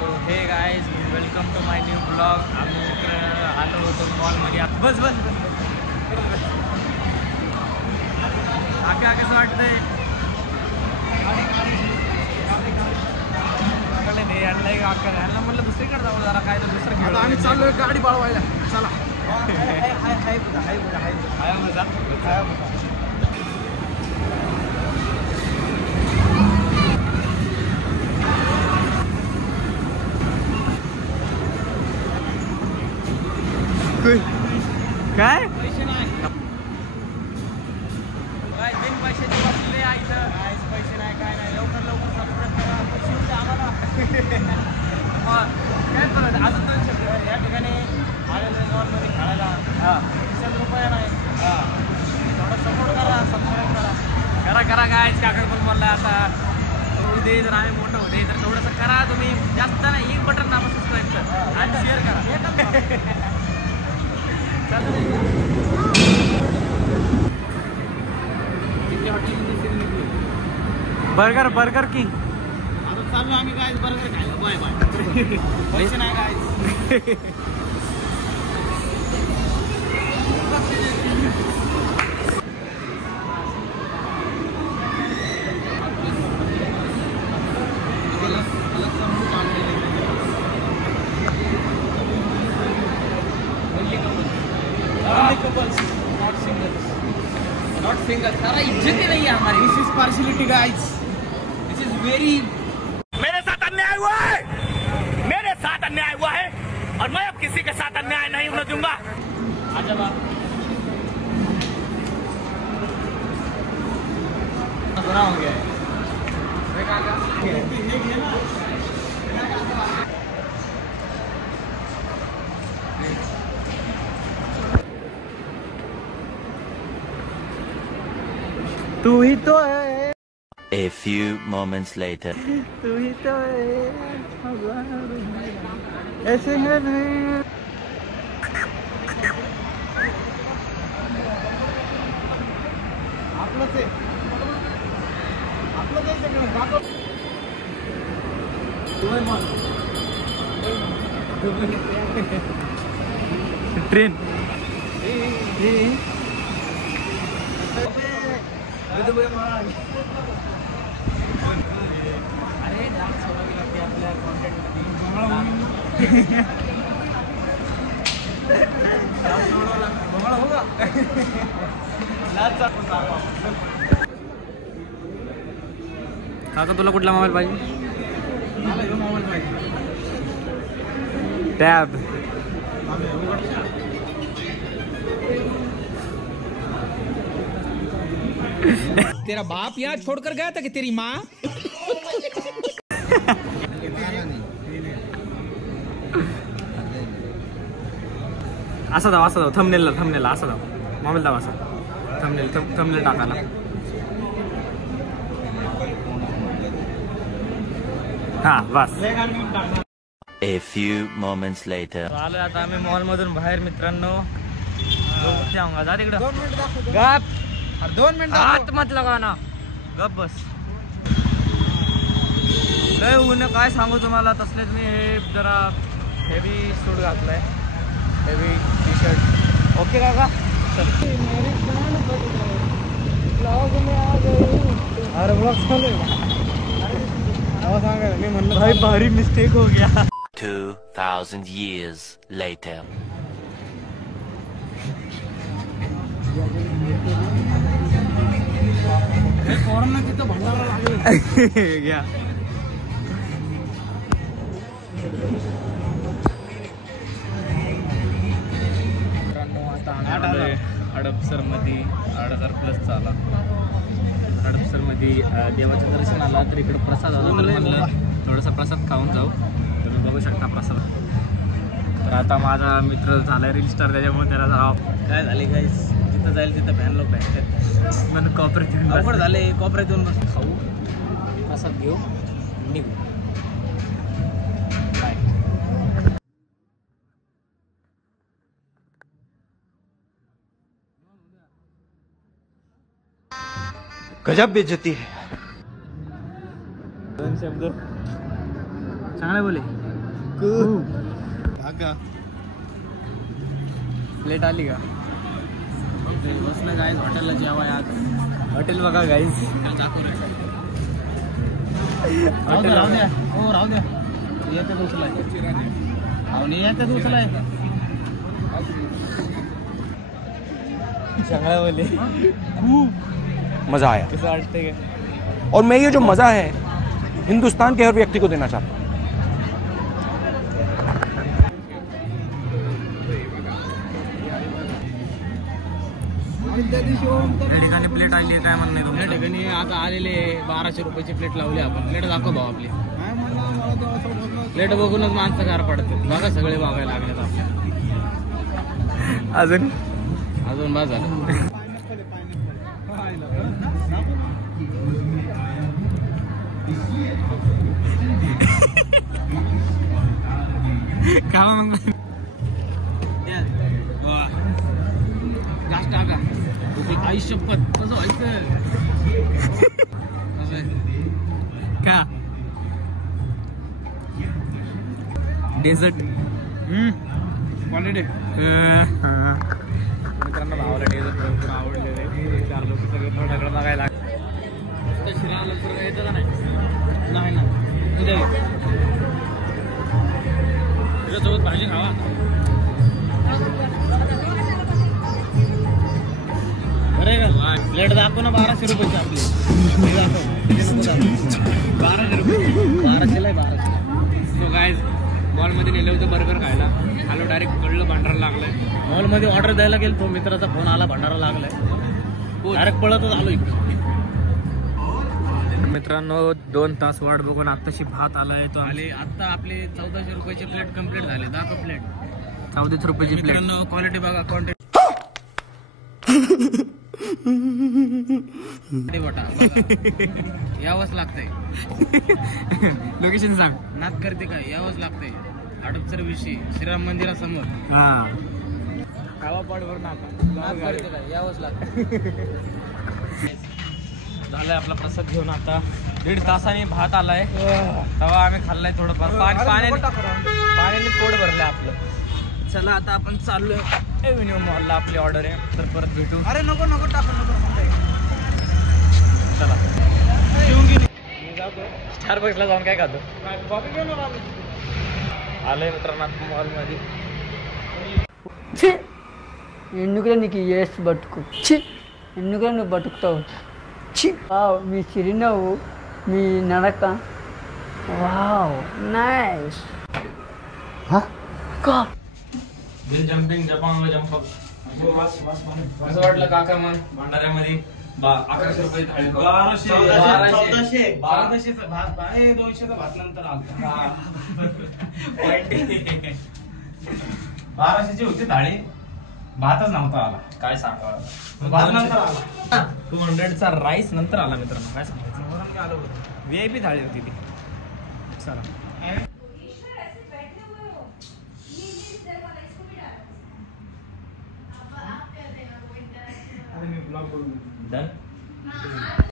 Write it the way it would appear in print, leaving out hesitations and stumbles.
So hey guys welcome to my new blog. आम्ही आलो होतो मॉलमध्ये. बस बस आका कसं वाटतंय? नाही आणलंय आका यांना म्हटलं दुसरीकडे जाऊ जरा काय तर दुसरं खेळ. आम्ही चाललोय गाडी बाळवायला. चला काय पैसे नाही काय बिन पैशाची बसले इथं. काहीच पैसे नाही काय नाही. लवकर लवकर सबस्क्राईब करा. पैसे होते आम्हाला काय परत अजून 200 या ठिकाणी आलेलं नॉर्मली खेळायला. हां 100 रुपये नाही. हां थोडं सपोर्ट करा. सबस्क्राईब करा करा करा काय काकड पण म्हणलं आता उद्या जर आम्ही मोठं होते तर थोडंसं करा तुम्ही. जास्त नाही एक बटन दाबा सबस्क्राईबचं आणि शेअर करा. बर्गर बर्गर किंग आता चालू आम्ही काय बर्गर खायला. बाय बाय पैसे नाही काय. Not singles. सारा इज्जत ही नहीं है हमारी. This is partiality guys. This is very. मेरे साथ अन्याय हुआ है. मेरे साथ अन्याय हुआ है और मैं अब किसी के साथ अन्याय नहीं होने दूंगा. आजा बाप. बुरा हो गया है. तू ही तो है. A few moments later. तू ही तो है. ऐसे है नहीं. आपलं ते सगळं दाखव. ट्रेन अरे डान्स सोडावी लागते आपल्या कॉन्टेंटमध्ये. काका तुला कुठला मोबाईल पाहिजे? मोबाईल पाहिजे. टॅब. तेरा बाप यहाँ छोड़कर गया था कि तेरी माँ? असा दाव थंबनेलला असा दाव. मोबाईल दाव असा थंबनेल टाकायला. हा बस. A few moments later. आलो आता आम्ही मॉल मधून बाहेर मित्रांनो. जाऊंगा जा तिकडं. 2 मिनिट गप. 2 मिनिट हात मत लगा ना. गप बस. लय ऊन काय सांगू तुम्हाला. तसलेच मी हे जरा हेवी सूट घातलाय. Heavy T shirt. ओके काका अरे ब्लॉग चालू सांगा. मी म्हणलं भाई भारी मिस्टेक हो गया. 2000 years later. कोरोना तिथं भंडारा लागेल घ्या. आता हडपसर मध्ये 8,000+ चाला. हडपसर मध्ये देवाचं दर्शन आला तर इकडे प्रसाद आला तर म्हणलं थोडासा प्रसाद खाऊन जाऊ. तुम्ही बघू शकता प्रसाद. तर आता माझा मित्र झालाय रील स्टार त्याच्यामुळे त्याला जाव काय झाले गाईस. जिथं जाईल तिथं भॅन लोक भेटतात. म्हणून कॉपरेट अवघड झाले. कॉपरेट देऊन बस खाऊ प्रसाद घेऊ निघू. बाय. गजब बेइज्जती है. दोन शब्द चांगले बोले. प्लेट आली का? बसलं गाईज हॉटेलला जेवाय आज. हॉटेल बघा गाईज. राहू द्या हो राहू द्या. येते दुसलाय येते दुसलाय चांगला बोले. मज़ा आया कसं वाटतंय का? और मैं ये जो मज़ा है हिंदुस्तान के हर व्यक्ति को देना चाहता हूँ. त्या ठिकाणी प्लेट आणली काय म्हणणं तुमच्या ठिकाणी? आता आलेले 1200 रुपयाची प्लेट लावली आपण. प्लेट दाखव भाऊ आपली. प्लेट बघूनच माणसं गार पडतात बघा. सगळे बघायला लागलेत आपल्या. अजून बस झालं. का मग जास्त टाका. आई शपथ कसं व्हायचं का? Dessert quality. मित्रांनो भावाला डेझर्ट भरपूर आवडलेले. 4 लोक सगळे थोड्याकडे बघायला लागले. शिराला सगळं येतं का नाही? नाही ना उद्या त्याच्यासोबत भाजी खावा. अरे प्लेट दाखव ना. 1200 रुपयाची आपली. 1200 रुपये. 1200 ला 1200. सो गाईज मॉलमध्ये नेलं होतं बर्गर खायला. आलो डायरेक्ट कळलं भांडारा लागलाय. मॉलमध्ये ऑर्डर द्यायला गेलो तो मित्राचा फोन आला भांडारा लागलाय. डायरेक्ट पळतच आलो इकडे. मित्रांनो 2 तास वाट बघून आत्ताशी भात आलाय. तो आले आत्ता आपले 1400 रुपयाची प्लेट कम्प्लीट झाले. दाखव प्लेट. 1400 रुपयाची प्लेट. मित्रांनो क्वालिटी बघा. क्वांटिटी बटा यावंच लागतंय. लोकेशन सांग. नाद करते काय? यावंच लागतंय. हडपसर विषयी श्रीराम मंदिरासमोर. गावापाडवर नाका. नाद करते काय? यावंच लागतं. झालाय आपला प्रसाद घेऊन. आता 1.5 तासाने भात आलाय. तेव्हा आम्ही खाल्लाय थोडंफार. पाण्याने पोट भरलंय आपलं. चला आता आपण चाललोय एव्हेन्यू मॉलला. आपली ऑर्डर आहे तर परत भेटू. अरे नको टाकू नको. चला स्टारबक्सला जाऊन काय खातो? आलंय मित्रांनो मॉलमध्ये. ఎందుకురా నీకు ఏస్ బతుకు చి ఎందుకురా నువ్వు బతుకుతావు చి వావ్ మీ చిరునవ్వు మీ నడక వావ్ నైస్ जम्पिंग जपांग जंप. कसं वाटलं काका मग भंडाऱ्यामध्ये? 1100 रुपये थाळी. 1200 भात. 200 भात नंतर आलता. 1200ची होती थाळी. भातच नव्हता आला. काय सांगा. भात नंतर आला. 200चा राईस नंतर आला मित्रांनो. काय सांगायचं. VIP थाळी होती ती. चला डन.